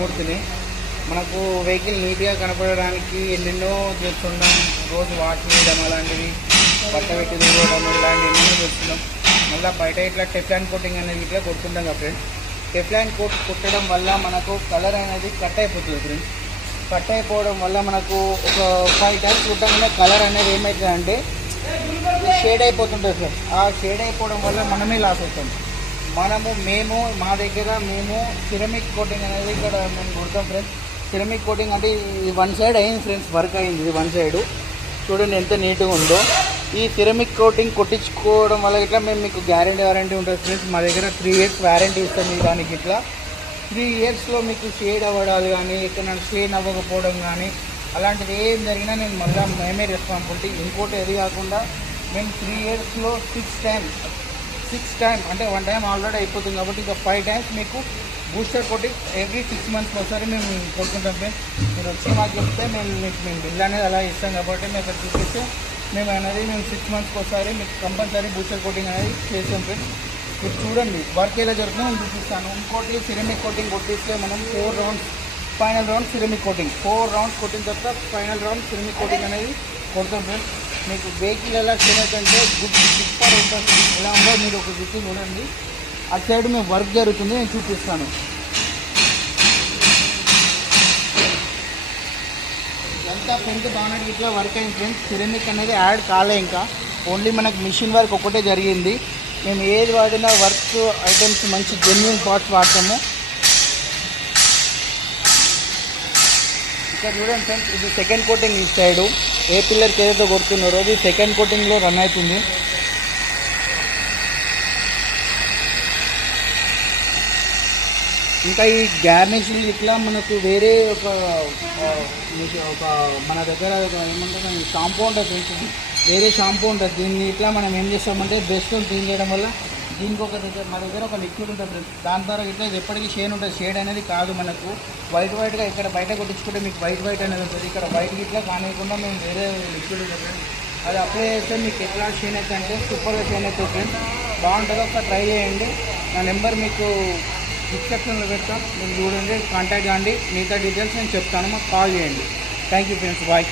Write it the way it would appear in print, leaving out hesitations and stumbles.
త్రిమూర్తిని. మనకు వెహికల్ నీట్గా కనపడడానికి ఎన్నెన్నో చేస్తున్నాం. రోజు వాష్ చేయడం అలాంటివి, బట్ట పెట్టి దిగడం ఇలాంటివి ఎన్నో చేస్తున్నాం. మళ్ళీ బయట ఇట్లా టెఫ్లాన్ కోటింగ్ అనేది ఇట్లా కొడుతుంటాం కదా ఫ్రెండ్స్. టెఫ్లాన్ కోట్ కొట్టడం వల్ల మనకు కలర్ అనేది కట్ అయిపోతుంది ఫ్రెండ్స్. కట్ అయిపోవడం వల్ల మనకు ఒక 5 టైమ్స్ కుట్టగానే కలర్ అనేది ఏమవుతుందంటే షేడ్ అయిపోతుంటుంది ఫ్రెండ్స్. ఆ షేడ్ అయిపోవడం వల్ల మనమే లాస్ అవుతాం. మేము మా దగ్గర సిరమిక్ కోటింగ్ అనేది ఇక్కడ మేము కొడతాం ఫ్రెండ్స్. సిరమిక్ కోటింగ్ అంటే ఇది 1 సైడ్ అయింది ఫ్రెండ్స్, వర్క్ అయింది. ఇది 1 సైడు చూడండి ఎంత నీట్గా ఉందో. ఈ సిరమిక్ కోటింగ్ కొట్టించుకోవడం వల్ల ఇట్లా మేము మీకు వారంటీ ఉంటుంది ఫ్రెండ్స్. మా దగ్గర 3 years వారంటీ ఇస్తాం మీకు. దానికి ఇట్లా 3 yearsలో మీకు షేడ్ అవ్వడాలు కానీ, ఎక్కడ షేడ్ అవ్వకపోవడం కానీ అలాంటిది ఏం జరిగినా నేను మళ్ళీ మేమే రెస్పాన్సిబిలిటీ. ఇంకోటి అది కాకుండా మేము 3 yearsలో 6 టైం అంటే 1 టైం ఆల్రెడీ అయిపోతుంది కాబట్టి ఇంకా 5 times మీకు బూస్టర్ కోటింగ్ ఎవ్రీ 6 months ఒకసారి మేము కొట్టుకుంటాం ఫ్రెండ్స్. మీరు వచ్చి మాకు చెప్తే మేము బిల్ అనేది అలా ఇస్తాం కాబట్టి మేము ఇక్కడ చూపిస్తే మేము 6 months ఒకసారి మీకు కంపల్సరీ బూస్టర్ కోటింగ్ అనేది చేస్తాం ఫ్రెండ్స్. మీరు చూడండి వర్క్ ఎలా జరుగుతుందో నేను చూపిస్తాను. ఇంకోటి సిరమిక్ కోటింగ్ కొట్టిస్తే మనం 4 rounds final round ceramic coating, 4 rounds కొట్టిన తర్వాత ఫైనల్ రౌండ్ సిరమిక్ కోటింగ్ అనేది కొడతాం ఫ్రెండ్స్. మీకు వెహికల్ ఎలా చేయకంటే గుడ్ సూపర్ ఉంటుంది. ఎలా ఉందో మీరు ఒక విషయం చూడండి. అటు సైడ్ మేము వర్క్ జరుగుతుంది, నేను చూపిస్తాను. ఎంత ఫ్రంట్ బాగా ఇట్లా వర్క్ అయింది ఫ్రెండ్స్. సిరమిక్ అనేది యాడ్ కాలే, ఇంకా ఓన్లీ మనకు మిషన్ వర్క్ ఒకటే జరిగింది. మేము ఏది వాడినా వర్క్ ఐటమ్స్ మంచి జెన్యూన్ పార్ట్స్ వాడతాము. ఇక్కడ చూడండి ఫ్రెండ్స్, ఇది సెకండ్ కోటింగ్. ఈ సైడు ఏ పిల్లర్కి ఏదైతే కొడుతున్నారో అది సెకండ్ కోటింగ్లో రన్ అవుతుంది. ఇంకా ఈ గార్నిష్ ఇట్లా మనకు వేరే ఒక మన దగ్గర ఏమంటారు షాంపూ ఉంటుంది ఫ్రెండ్స్, వేరే షాంపూ ఉంటుంది. దీన్ని ఇట్లా మనం ఏం చేస్తామంటే బ్రష్తో క్లీన్ చేయడం వల్ల దీనికి మా దగ్గర ఒక లిక్విడ్ ఉంటుంది ఫ్రెండ్స్. దాని ద్వారా ఇట్లా ఇది ఎప్పటికీ షేడ్ ఉంటుంది. షేడ్ అనేది కాదు మనకు వైట్గా ఇక్కడ బయట కొట్టించుకుంటే మీకు వైట్ అనేది ఉంటుంది. ఇక్కడ వైట్కి ఇట్లా కానివ్వకుండా మేము వేరే లిక్విడ్ ఉంటుంది ఫ్రెండ్స్. అది అప్లై చేస్తే మీకు ఎట్లా షేన్ అవుతుంది అంటే సూపర్గా షేన్ అవుతుంది ఫ్రెండ్స్. బాగుంటుంది, ఒకసారి ట్రై చేయండి. నా నెంబర్ మీకు డిస్క్రిప్షన్లో పెడతాను, మీరు చూడండి, కాంటాక్ట్ కాండి. మిగతా డీటెయిల్స్ నేను చెప్తాను, మాకు కాల్ చేయండి. Thank you friends, bye.